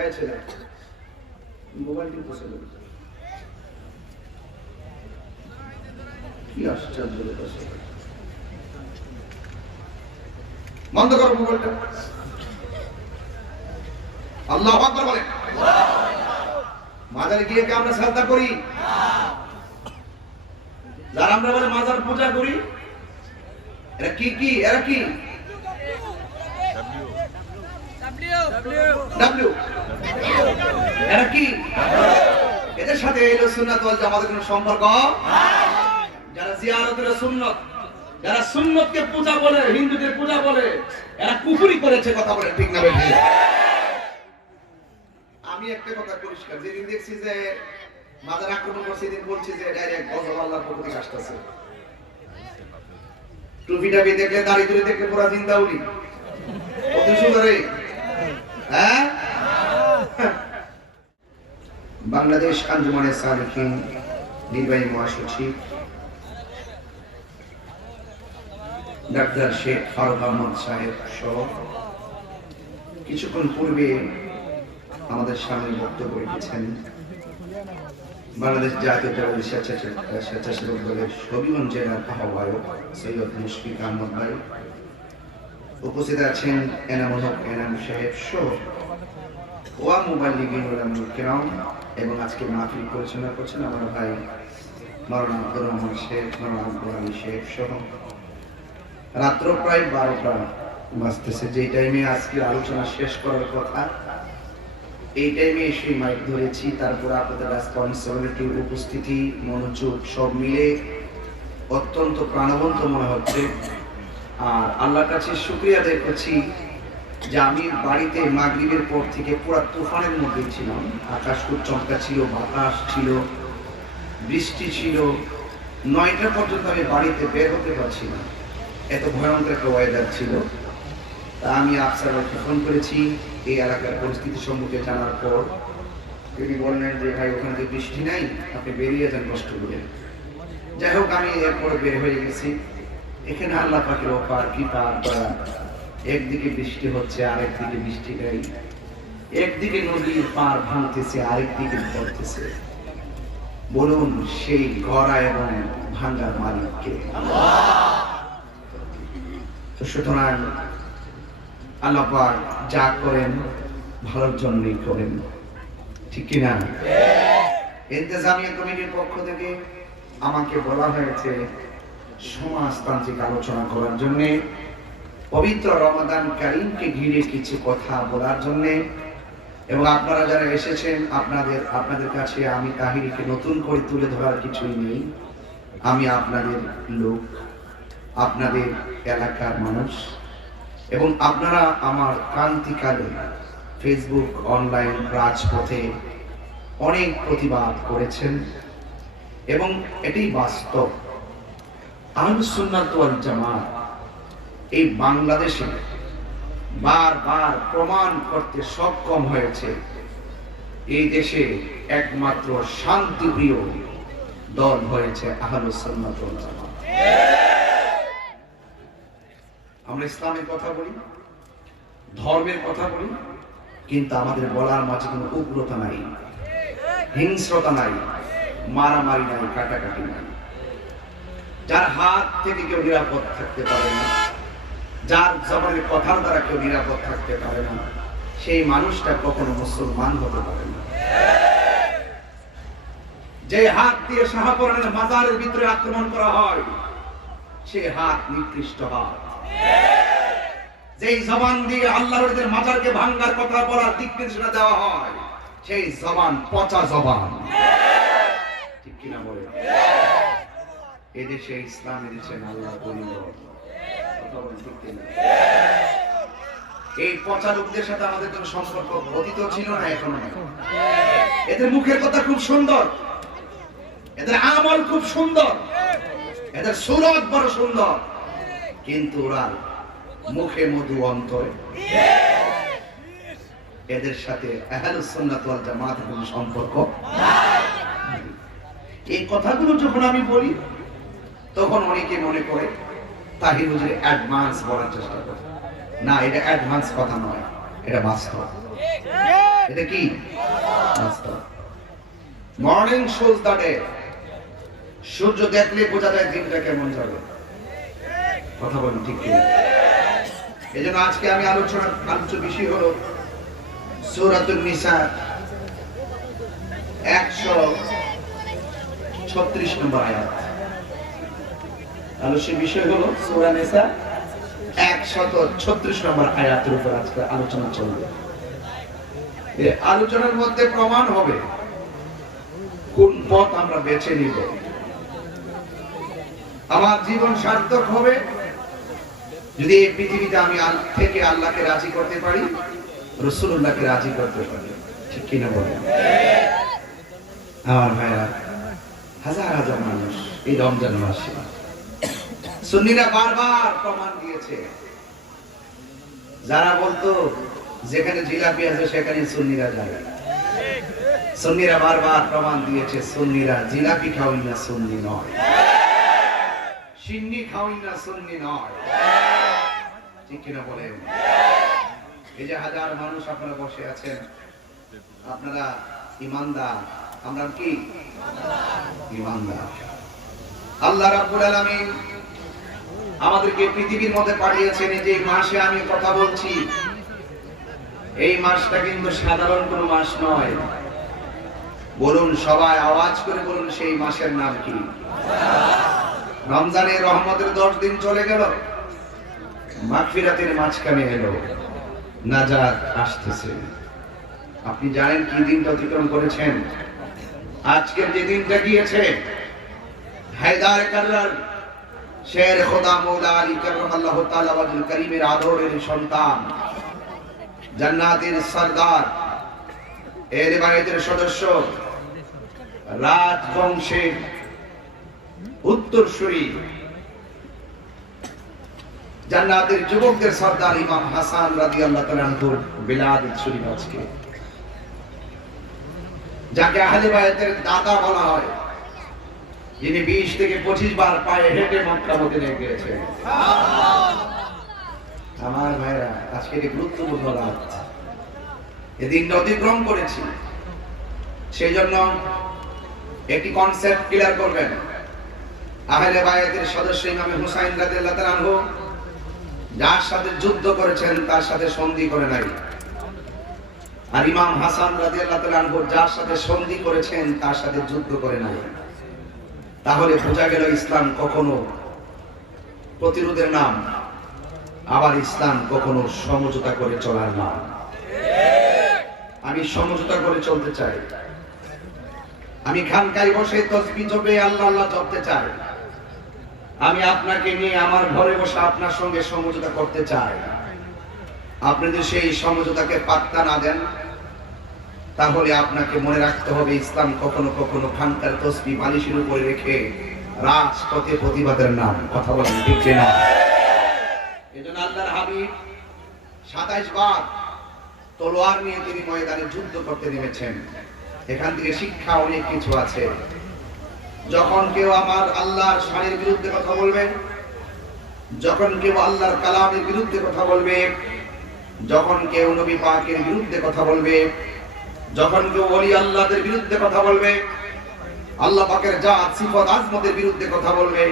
এই ছেলে মোবাইল কিন্তু ছেলে কি আশ্চর্য বন্ধ করো মোবাইলটা। আল্লাহু আকবার বলেন। মাজারে গিয়ে কি আমরা সাজদা করি? যারা আমরা বলে মাজার পূজা করি এরা কি এরা কি ডাব্লিউ এরা কি? এদের সাথে আহলে সুন্নাত ওয়াল জামাতের কোনো সম্পর্ক? যারা জিয়ারতের সুন্নাত, যারা সুন্নতকে পূজা বলে, হিন্দুদের পূজা বলে, এরা কুফরি করেছে। কথা বলে ঠিক না বেঠিক? আমি একটা কথা পরিষ্কার, যেদিন দেখছি যে মাজার আক্রমণ করছে সেদিন বলছি যে ডাইরেক্ট গজব আল্লাহর পক্ষ থেকে আসতেছে। টুপিটা বে দেখলে, দাড়ি ধরে দেখলে পুরা জিন্দাউলি কত সুন্দর। হ্যাঁ, বাংলাদেশ আঞ্জুমানে সালিকিন নির্বাহী মহাসচিব ডাক্তার শেখ ফারুক আহমদ সাহেব সহ কিছুক্ষণ পূর্বে আমাদের সামনে বক্তব্য রেখেছেন বাংলাদেশ জাতীয়তাবাদী স্বেচ্ছাসেবক দলের হবিগঞ্জ জেলার আহ্বায়ক সৈয়দ মুশফিক আহমদ ভাই, উপস্থিত আছেন এনামুল হক এনাম সাহেব সহ ওয়া মুবাল্লিগিন উলামায়ে কিরাম, এবং আজকে মাহফিল পরিচালনা করছেন আমার ভাই মাওলানা আব্দুর রহমান শেখ, মাওলানা আব্দুল আলী শেখ সহ। রাত্র প্রায় 12টা বাজতেছে, যে টাইমে আজকে আলোচনা শেষ করার কথা এই টাইমে এসে মাইক ধরেছি। তারপর আপনাদের রেসপন্সিবিলিটি, উপস্থিতি, মনোযোগ সব মিলে অত্যন্ত প্রাণবন্ত মনে হচ্ছে। আর আল্লাহর কাছে শুকরিয়া আদায় করছি যে আমি বাড়িতে মাগরিবের পর থেকে পুরো তুফানের মধ্যে ছিলাম। আকাশ খুব চমকা ছিল, বাতাস ছিল, বৃষ্টি ছিল। 9টা পর্যন্ত আমি বাড়িতে বের হতে পারছি না, এত ভয়ঙ্কর একটা ওয়েদার ছিল। তা আমি আফসারকে ফোন করেছি এই এলাকার পরিস্থিতি সম্পর্কে জানার পর। তিনি বললেন যে ভাই ওখানে যে বৃষ্টি নাই, আপনি বেরিয়ে যান কষ্ট করে। যাই হোক, আমি এরপরে বের হয়ে গেছি। এখানে আল্লাহ পাকের অপার কৃপা, একদিকে বৃষ্টি হচ্ছে, আরেকদিকে বৃষ্টি নেই। একদিকে নদীর পার ভাঙতেছে, আরেকদিকে পড়তেছে। বলুন সেই গড়া এবং ভাঙ্গার মালিককে। সুতরাং আল্লাহ পাক যা করেন ভালোর জন্যই করেন, ঠিক কিনা? ইন্তেজামিয়া কমিটির পক্ষ থেকে আমাকে বলা হয়েছে সমাজতান্ত্রিক আলোচনা করার জন্য, পবিত্র রমাদান কারীমকে ঘিরে কিছু কথা বলার জন্য। এবং আপনারা যারা এসেছেন, আপনাদের কাছে আমি কাহিনীকে নতুন করে তুলে ধরার কিছুই নেই। আমি আপনাদের লোক, আপনাদের এলাকার মানুষ, এবং আপনারা আমার ক্রান্তিকালে ফেসবুক, অনলাইন, রাজপথে অনেক প্রতিবাদ করেছেন, এবং এটাই বাস্তব। আহলুস সুন্নাত ওয়াল জামাত এই বাংলাদেশে বারবার প্রমাণ করতে সক্ষম হয়েছে এই দেশে একমাত্র শান্তিপ্রিয় দল হয়েছে আহলুস সুন্নাত ওয়াল জামাত। আমরা ইসলামের কথা বলি, ধর্মের কথা বলি, কিন্তু আমাদের বলার মাঝে কোনো উগ্রতা নাই, হিংস্রতা নাই, মারামারি নাই, কাটাকাটি নাই। যার হাত থেকে কেউ নিরাপদ থাকতে পারে না, যার জবানের কথার দ্বারা কেউ নিরাপদ থাকতে পারে না, সেই মানুষটা কখনো মুসলমান হতে পারে না। যে হাত দিয়ে শাহপরানের মাজারের ভিতরে আক্রমণ করা হয়, সেই হাত নিকৃষ্ট হাত। যেই জবান দিয়ে আল্লাহর মাজারকে ভাঙার কথা বলার দিক নির্দেশনা দেওয়া হয়, সেই জবান পচা জবান, ঠিক কিনা বলে? এদেশে ইসলাম, এদেশে আল্লাহ পরিবার, এই পচা লোকদের সাথে আমাদের কোনো সম্পর্ক অতীত ছিল না, এখনো নাই। এদের মুখের কথা খুব সুন্দর, এদের আমল খুব সুন্দর, এদের সুরত বড় সুন্দর, কিন্তু ওরা মুখে মধু, অন্তরে এদের সাথে আহলুস সুন্নাত ওয়াল জামাতের কোনো সম্পর্ক নাই। এই কথাগুলো যখন আমি বলি, তখন অনেকে মনে করে তাহির হুজুর অ্যাডভান্স বলার চেষ্টা করে। না, এটা অ্যাডভান্স কথা নয়, এটা বাস্তব। এটা কি? বাস্তব। Morning shows the day. সূর্য দেখলে বোঝা যায় দিনটা কেমন যাবে। কথা বলুন ঠিক কি? এজন্য আজকে আমি আলোচ্য বিষয় হলো সূরাতুন নিসা 136 নম্বর আয়াত। আলোচ্য বিষয় হলো সূরা নিসা 136 নম্বর আয়াতের উপর আজকে আলোচনা চলবে। এই আলোচনার মধ্যে প্রমাণ হবে কোন পথ আমরা বেছে নিব। আমার জীবন সার্থক হবে যদি এই পৃথিবীতে আমি থেকে আল্লাহকে রাজি করতে পারি, রাসূলুল্লাহকে রাজি করতে পারি। ঠিক কিনা বলেন? আমার ভাইরা, হাজার হাজার মানুষ এই রমজান মাসে সুন্নিরা বারবার প্রমাণ দিয়েছে। যারা বলতো যেখানে জিলাপি আছে সেখানে সুন্নিরা যায়, সুন্নিরা বারবার প্রমাণ দিয়েছে সুন্নিরা জিলাপি খাওয়াই না, সুন্নি নয়। সিন্নি খাওয়াই না, সুন্নি নয়। ঠিক কিনা বলেন? এই যে হাজার মানুষ আপনারা বসে আছেন, আপনারা ইমানদার। আমরা কি ইমানদার? আল্লাহ রাব্বুল আলামিন আমাদেরকে পৃথিবীর মধ্যে পাঠিয়েছেন। এই যে মাসে আমি কথা বলছি, এই মাসটা কিন্তু সাধারণ কোনো মাস নয়। বলুন সবাই আওয়াজ করে বলুন, সেই মাসের নাম কি? রমজানের রহমতের 10 দিন চলে গেল, মাগফিরাতের মাঝখানে এলো, নাজাত আসতেছে। আপনি জানেন কি দিনটা অতিক্রম করেছেন? আজকের যে দিনটা গিয়েছে, হায়দার কাররার শের খোদা মওলা আলী কাররামাল্লাহু তাআলা ওয়াজহুল কারীমের আদরের সন্তান, জান্নাতের সরদার, এর বাইতের সদস্য, রাজবংশের উত্তরসূরি, জান্নাতের যুবকদের সরদার ইমাম হাসান রাদিয়াল্লাহু তাআলা আনহুর বিলাদত শরীফ আজকে, যাকে আহলে বায়াতের দাদা বলা হয়, যিনি 20 থেকে 25 বার পায়ে হেঁটে মক্কা মদিনায় গিয়েছেন। আমার ভাইরা, আজকে একটি গুরুত্বপূর্ণ রাত, এদিন অতিক্রম করেছি। সেই জন্য একটি কনসেপ্ট ক্লিয়ার করবেন। আহলে বায়াতের সদস্য ইমাম হুসাইন রাদিয়াল্লাহু তাআলা আনহু যার সাথে যুদ্ধ করেছেন তার সাথে সন্ধি করে নাই, আর ইমাম হাসান রাদিয়াল্লাহু তাআলা আনহু যার সাথে সন্ধি করেছেন তার সাথে যুদ্ধ করে নাই। তাহলে বোঝা গেল ইসলাম কখনো প্রতিরোধের নাম, আবার ইসলাম কখনো সমঝোতা করে চলার নাম। আমি সমঝোতা করে চলতে চাই। আমি খানকায় বসে তাসবিহ জপে আল্লাহ আল্লাহ জপতে চাই। আমি আপনাকে নিয়ে আমার ঘরে বসে আপনার সঙ্গে সমঝোতা করতে চাই। আপনি যদি সেই সমঝোতাকে পাত্তা না দেন, তাহলে আপনাকে মনে রাখতে হবে ইসলাম কখনো কখনো খানকার তাসবিহ বালিশের উপরে রেখে রাজপথে প্রতিবাদের নাম। কথা বলেন ঠিক না? এজন্য আল্লাহর হাবিব 27 বার তলোয়ার নিয়ে তিনি ময়দানে যুদ্ধ করতে নেমেছেন। এখান থেকে শিক্ষা অনেক কিছু আছে। যখন কেউ আমার আল্লাহর শানের বিরুদ্ধে কথা বলবে, যখন কেউ আল্লাহর কালামের বিরুদ্ধে কথা বলবে, যখন কেউ নবী পাকের বিরুদ্ধে কথা বলবে, যখন কেউ ওলি আল্লাহদের বিরুদ্ধে কথা বলবে, আল্লাহ পাকের জাত সিফত আজমতের বিরুদ্ধে কথা বলবে,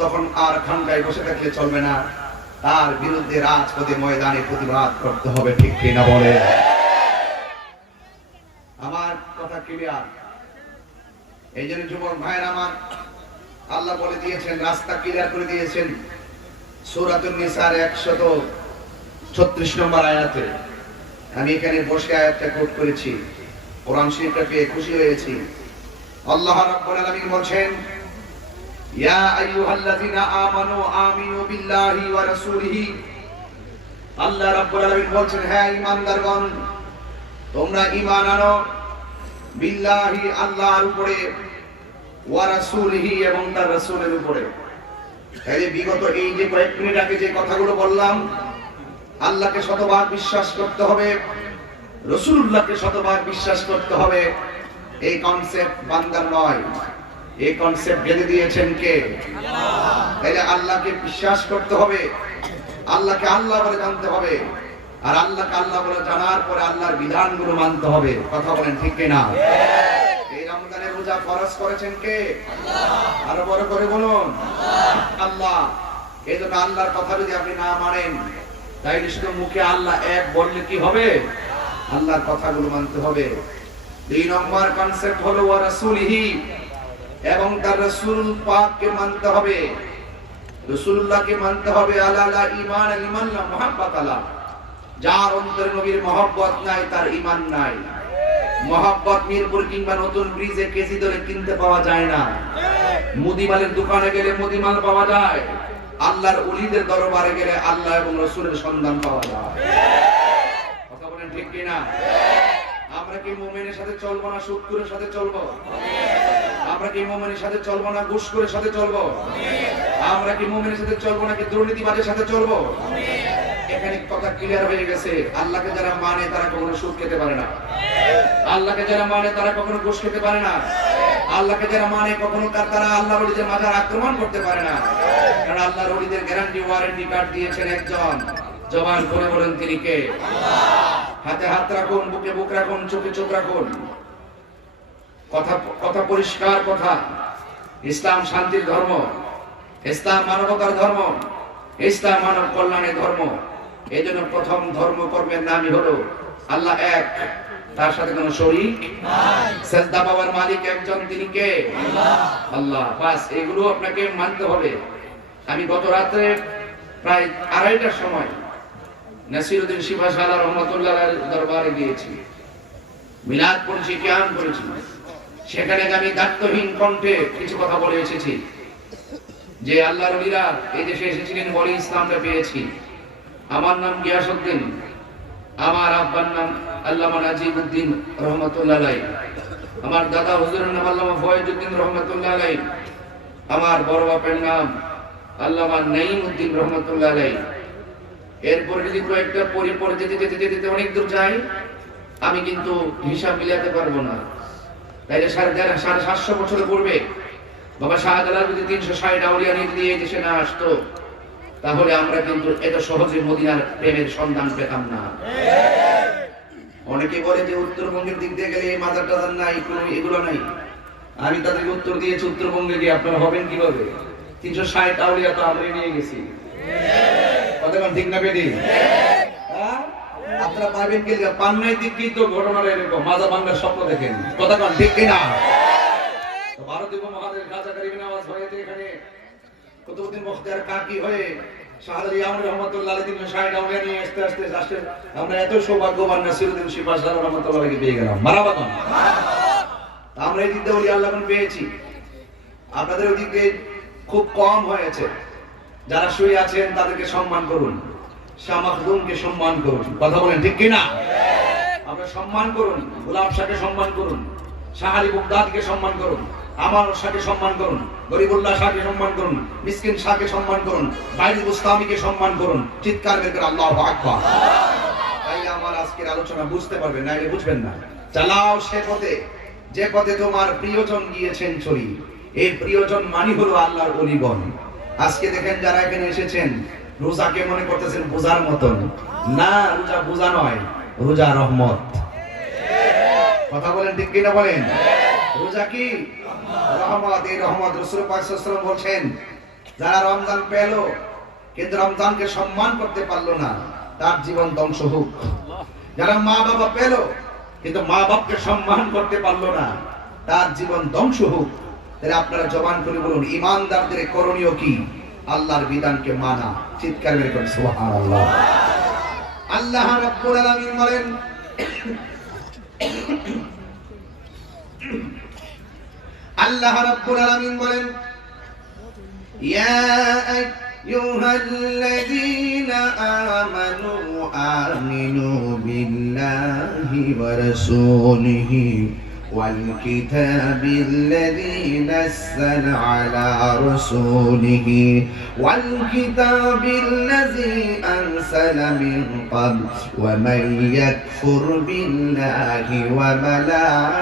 তখন আর খানকায় বসে থাকলে চলবে না, তার বিরুদ্ধে রাজপথে ময়দানে প্রতিবাদ করতে হবে। ঠিক কিনা বলে? আমার কথা ক্লিয়ার? এই জন্য যুবক ভাইয়ের আমার, আল্লাহ বলে দিয়েছেন, রাস্তা ক্লিয়ার করে দিয়েছেন সূরাতুন নিসার 136 নম্বর আয়াতে। আমি এখানে বসে আয়াতটা কোট করেছি, কোরআন শরীফটা পেয়ে খুশি হয়েছি। আল্লাহ রাব্বুল আলামিন বলেন, ইয়া আইয়ুহাল্লাযিনা আমানু আমিনু বিল্লাহি ওয়া রাসূলিহি। আল্লাহ রাব্বুল আলামিন বলেন, হে ঈমানদারগণ, তোমরা ঈমান আনো বিল্লাহি আল্লাহর উপরে, ওয়া রাসূলিহি এবং তার রাসূলের উপরে। এই যে বিগত এই যে কয়েক মিনিট আগে যে কথাগুলো বললাম, আল্লাহকে শতভাগ বিশ্বাস করতে হবে, রাসূলুল্লাহকে শতভাগ বিশ্বাস করতে হবে। এই কনসেপ্ট বান্দার নয়, এই কনসেপ্ট বেঁধে দিয়েছেন কে? আল্লাহ। তাহলে আল্লাহকে বিশ্বাস করতে হবে, আল্লাহকে আল্লাহ বলে জানতে হবে, আর আল্লাহকে আল্লাহ বলে জানার পরে আল্লাহর বিধানগুলো মানতে হবে। কথা বলেন ঠিক কিনা? এই রমজানের রোজা ফরজ করেছেন কে? আল্লাহ। আরো বড় করে বলুন, আল্লাহ। এই জন্য আল্লাহর কথা যদি আপনি না মানেন, তাইলে শুধু মুখে আল্লাহ এক বললে কি হবে? আল্লাহর কথাগুলো মানতে হবে। 2 নম্বর কনসেপ্ট হলো ওয়া রাসূলিহি, এবং তার রাসূল পাককে মানতে হবে, রাসূলুল্লাহকে মানতে হবে। আলা লা ঈমান লিমান লা মুহাব্বাত আলা, যার অন্তরে নবীর মহব্বত নাই তার ঈমান নাই। মহব্বত মিরপুর কিংবা নতুন ব্রিজে কেজি ধরে কিনতে পাওয়া যায় না, মুদিমালের দোকানে গেলে মুদিমাল পাওয়া যায়, আল্লাহর ওলিদের দরবারে গেলে আল্লাহ এবং রাসূলের সন্ধান পাওয়া যায়। কথা বলেন ঠিক কিনা? আমরা কি মুমিনের সাথে চলবো না সুদখোরের সাথে চলবো? আমরা কি মুমিনের সাথে চলবো না ঘুষখোরের সাথে চলবো? আমরা কি মুমিনের সাথে চলবো নাকি দুর্নীতিবাজের সাথে চলবো? এখানে কথা ক্লিয়ার হয়ে গেছে। আল্লাহকে যারা মানে তারা কখনো সুদ খেতে পারে না, আল্লাহকে যারা মানে তারা কখনো ঘুষ খেতে পারে না, আল্লাহকে যারা মানে কখনো তারা আল্লাহর ওলিদের মাজার আক্রমণ করতে পারে না। কারণ আল্লাহর ওলিদের গ্যারান্টি ওয়ারেন্টি কার্ড দিয়েছেন একজন, জবান করে বলেন তিনি কে? আল্লাহ। হাতে হাত রাখুন, বুকে বুক রাখুন, চোখে চোখ রাখুন। কথা কথা পরিষ্কার কথা। ইসলাম শান্তির ধর্ম, ইসলাম মানবতার ধর্ম, ইসলাম মানব কল্যাণের ধর্ম। এই জন্য প্রথম ধর্ম কর্মের নামই হলো আল্লাহ এক, তার সাথে কোনো শরীক নাই। সেজদা পাওয়ার মালিক একজন, তিনি কে? আল্লাহ। আল্লাহ। বাস এগুলো আপনাকে মানতে হবে। আমি গত রাতে প্রায় 2:30টার সময় নাসিরউদ্দিন শিফা সাহেব রহমাতুল্লাহ দরবারে গিয়েছি, মিলাদ পড়েছি, কিয়াম করেছি। সেখানে আমি দায়িত্বহীন কণ্ঠে কিছু কথা বলে এসেছি যে আল্লাহর ওলিরা এই দেশে এসেছিলেন বলে ইসলামটা পেয়েছি। আমার নাম গিয়াসউদ্দিন, আমার আব্বার নাম আল্লামা নাজিমউদ্দিন রহমাতুল্লাহ আলাইহি, আমার দাদা হুজুরের নাম আল্লামা ফয়েজউদ্দিন রহমাতুল্লাহ আলাইহি, আমার বড় বাপের নাম আল্লামা নাঈমউদ্দিন রহমাতুল্লাহ আলাইহি। এরপর যদি কয়েকটা পরে যেতে যেতে অনেক দূর যাই, আমি কিন্তু হিসাব মিলাতে পারবো না। তাইলে 750 বছর পূর্বে বাবা শাহজালাল যদি 360 আউলিয়া নিয়ে দেশে না আসতো, তাহলে আমরা কিন্তু এত সহজে মদিনার প্রেমের সন্ধান পেতাম না। অনেকে বলে যে উত্তরবঙ্গের দিক দিয়ে গেলে এই মাজার টাজার নাই, কোনো এগুলো নাই। আমি তাদেরকে উত্তর দিয়েছি, উত্তরবঙ্গে গিয়ে আপনারা হবেন কিভাবে? 360 আউলিয়া তো আমরা নিয়ে গেছি। কথা ঠিক না বেদি? আপনারা পাবেন কি? পান নাই দিক কি তো ঘটনাটা এরকম, মাজা ভাঙার স্বপ্ন দেখেন। কথা ঠিক কিনা? ভারতীয় মহাদেশ গাজাকারী বিনাওয়াজ হয়েছে এখানে কুতুবউদ্দিন মুখতার কাকি হয়ে শাহজালাল ইয়ামুর রহমাতুল্লাহ আলাইহি 360 আউলিয়া নিয়ে আস্তে আস্তে আমরা এত সৌভাগ্যবান নাসিরউদ্দিন শিফা সাহেব রহমাতুল্লাহ আলাইহি পেয়ে গেলাম। মারহাবা। আমরা এই দিকটা ওলি আল্লাহ পেয়েছি, আপনাদের ওই দিকে খুব কম হয়েছে। যারা শুয়ে আছেন তাদেরকে সম্মান করুন, শাহ মাখদুমকে সম্মান করুন। কথা বলেন ঠিক কিনা? আমরা সম্মান করুন, গোলাপ শাহকে সম্মান করুন, শাহ আলী বুগদাদিকে সম্মান করুন, আমার শাহকে সম্মান করুন, গরিবুল্লাহ শাহকে সম্মান করুন, মিসকিন শাহকে সম্মান করুন, বাইরে গোস্তামিকে সম্মান করুন। চিৎকার বের করে আল্লাহু আকবার। তাইলে আমার আজকের আলোচনা বুঝতে পারবেন, নাইলে বুঝবেন না। চালাও সে পথে যে পথে তোমার প্রিয়জন গিয়েছেন চলি। এই প্রিয়জন মানি হলো আল্লাহর ওলিগণ। আজকে দেখেন যারা এখানে এসেছেন, রোজাকে মনে করতেছেন বোঝার মতন। না, রোজা বোঝা নয়, রোজা রহমত। কথা বলেন ঠিক কিনা বলেন? রোজা কি? রহমত। এই রহমত রাসূল পাক সাল্লাল্লাহু আলাইহি ওয়াসাল্লাম বলেন, যারা রমজান পেল কিন্তু রমজানকে সম্মান করতে পারলো না, তার জীবন ধ্বংস হোক। যারা মা বাবা পেল কিন্তু মা বাপকে সম্মান করতে পারলো না, তার জীবন ধ্বংস হোক। তাহলে আপনারা জবান করে বলুন, ঈমানদারদের করণীয় কি? আল্লাহর বিধানকে মানা। চিৎকার বের করুন সুবহানাল্লাহ। আল্লাহ রাব্বুল আলামিন বলেন, আল্লাহ রাব্বুল আলামিন বলেন, ইয়া আইয়ুহাল্লাযীনা আমানু আমিনু বিল্লাহি ওয়া রাসূলিহি والكتاب الذي نزل على رسوله والكتاب الذي أرسل من قبل ومن يكفر بالله وملائكته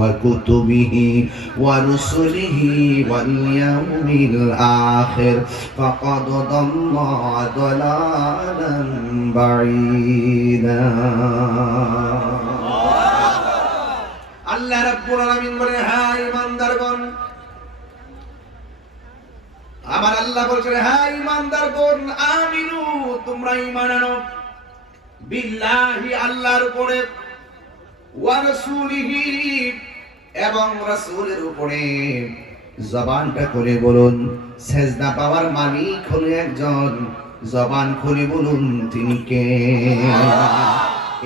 وكتبه ورسله واليوم الآخر فقد ضل ضلالا بعيدا আল্লাহ রাব্বুল আলামিন বলেন, হ্যাঁ ঈমানদারগণ, আমার আল্লাহ বলছেন, হ্যাঁ ঈমানদারগণ, আমিনু, তোমরা ঈমান আনো, বিল্লাহি, আল্লাহর উপরে, ওয়া রাসূলিহি, এবং রাসূলের উপরে। জবানটা খুলে বলুন, সেজদা পাওয়ার মালিক হলো একজন। জবান খুলে বলুন তিনি কে?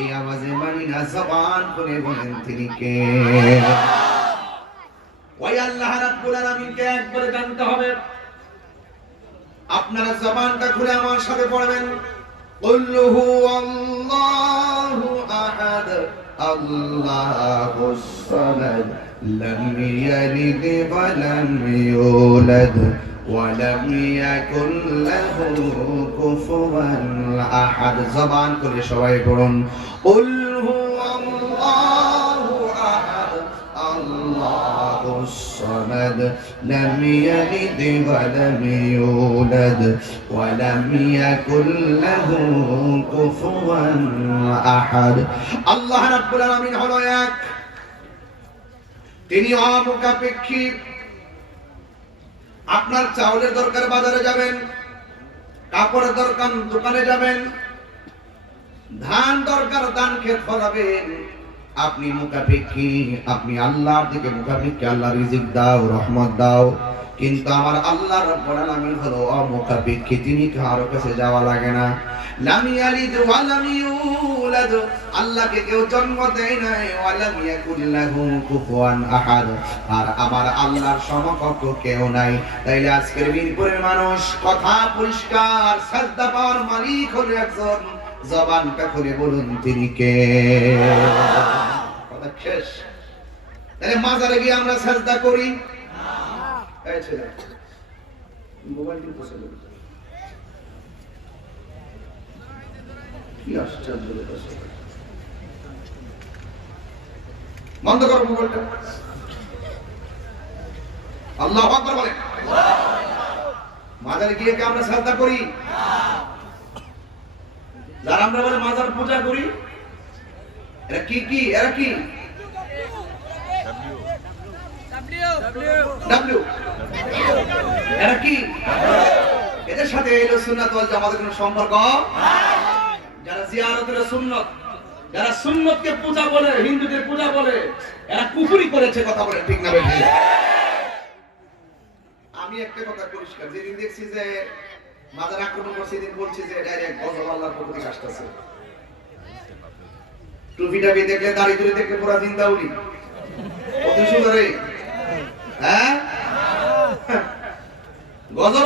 এই আওয়াজে মানি না, জবান খুলে বলেন তিনি কে? ওই আল্লাহ রাব্বুল আলামিনকে একবার জানতে হবে। আপনারা জবানটা খুলে আমার সাথে পড়বেন, কুল হুয়াল্লাহু আহাদ আল্লাহুস সামাদ লাম ইয়ালিদ ওয়া লাম ইউলাদ ওয়ালাম ইয়াকুল লাহু কুফুয়ান আহাদ। জবান করে সবাই পড়ুন, কুল হুয়াল্লাহু আহাদ আল্লাহুস সামাদ লাম ইয়ালিদ ওয়া লাম ইউলাদ ওয়ালাম ইয়াকুল লাহু কুফুয়ান আহাদ। আল্লাহ রাব্বুল আলামিন হলো এক, তিনি অমুখাপেক্ষী। আপনার চাউলের দরকার, বাজারে যাবেন, কাপড়ের দরকার, দোকানে যাবেন, ধান দরকার, ধান ক্ষেত ফলাবেন, আপনি মুখাপেক্ষী, আপনি আল্লাহর দিকে মুখাপেক্ষী। আল্লাহ রিজিক দাও, রহমত দাও, কিন্তু আমার আল্লাহ রাব্বুল আলামিন হলো অমুখাপেক্ষী, তিনি কারো কাছে যাওয়া লাগে না। লাম ইয়ালিদ ওয়া লাম ইউলাদ, আল্লাহকে কেউ জন্ম দেয় নাই, ওয়া লাম ইয়াকুল লাহু কুফুয়ান আহাদ, আর আমার আল্লাহর সমকক্ষ কেউ নাই। তাইলে আজকের মিরপুরের মানুষ কথা পরিষ্কার, সাজদা পাওয়ার মালিক হলো একজন। জবানটা খুলে বলুন তিনি কে? কথা শেষ। তাহলে মাজারে গিয়ে আমরা সাজদা করি না? এই ছেলে মোবাইল কিন্তু চলে গেছে, কি আশ্চর্য ব্যাপার। বন্ধ করো মোবাইলটা। আল্লাহু আকবার বলেন। মাজারে গিয়ে কি আমরা সাজদা করি? যারা আমরা বলে মাজার পূজা করি, এরা কি কি? এরা কি? ডাব্লিউ। এরা কি? এদের সাথে আহলে সুন্নাত ওয়াল জামাতের কোনো সম্পর্ক? যারা জিয়ারতের সুন্নাত, যারা সুন্নতকে পূজা বলে, হিন্দুদের পূজা বলে, এরা কুফরি করেছে। কথা বলে ঠিক না বেঠিক? আমি একটা কথা পরিষ্কার, যেদিন দেখছি যে মাজার আক্রমণ করছে, সেদিন বলছি যে ডাইরেক্ট গজব আল্লাহর পক্ষ থেকে আসতেছে। টুপিটা দেখলে, দাড়ি তুলে দেখলে পুরা জিন্দাউলি অতি সুন্দর। হ্যাঁ, গজব